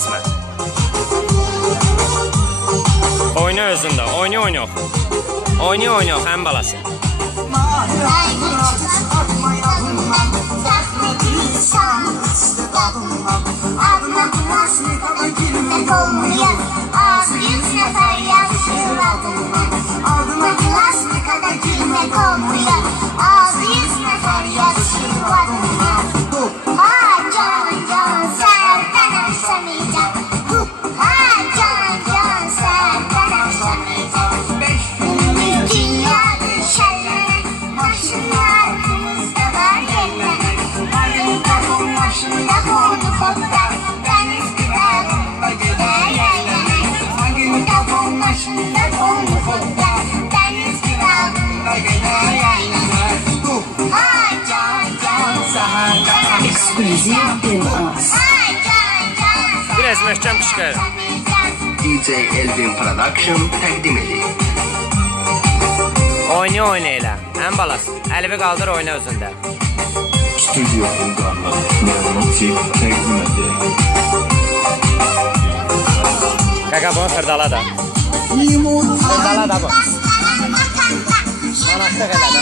tələsmə. Oyna özündə, oynayaq. Oynayaq, ən balası. Exclusive in us. Biraz möhkəm qışqır. DJ Elvin Production təqdim edir. Oyna elə. Ən balası. Əlbi qaldır, oyna özündə. Stüdyo Elgar'la Neonotik təqdim edir. Qaqa bunu xırdala da. Xırdala da bu. Manatlıq elə də.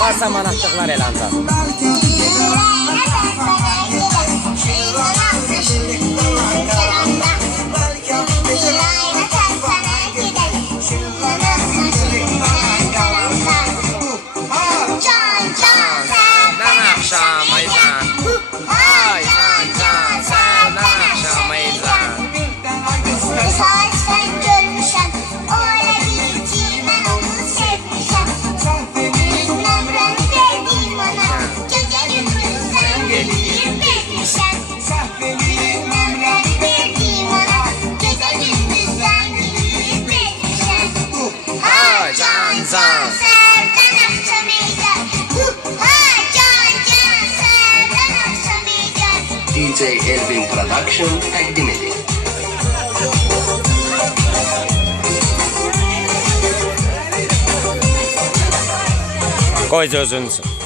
Varsa manatlıqlar elə ancaq. DJ Elvin Production təqdim edir. Qoy özün üçün.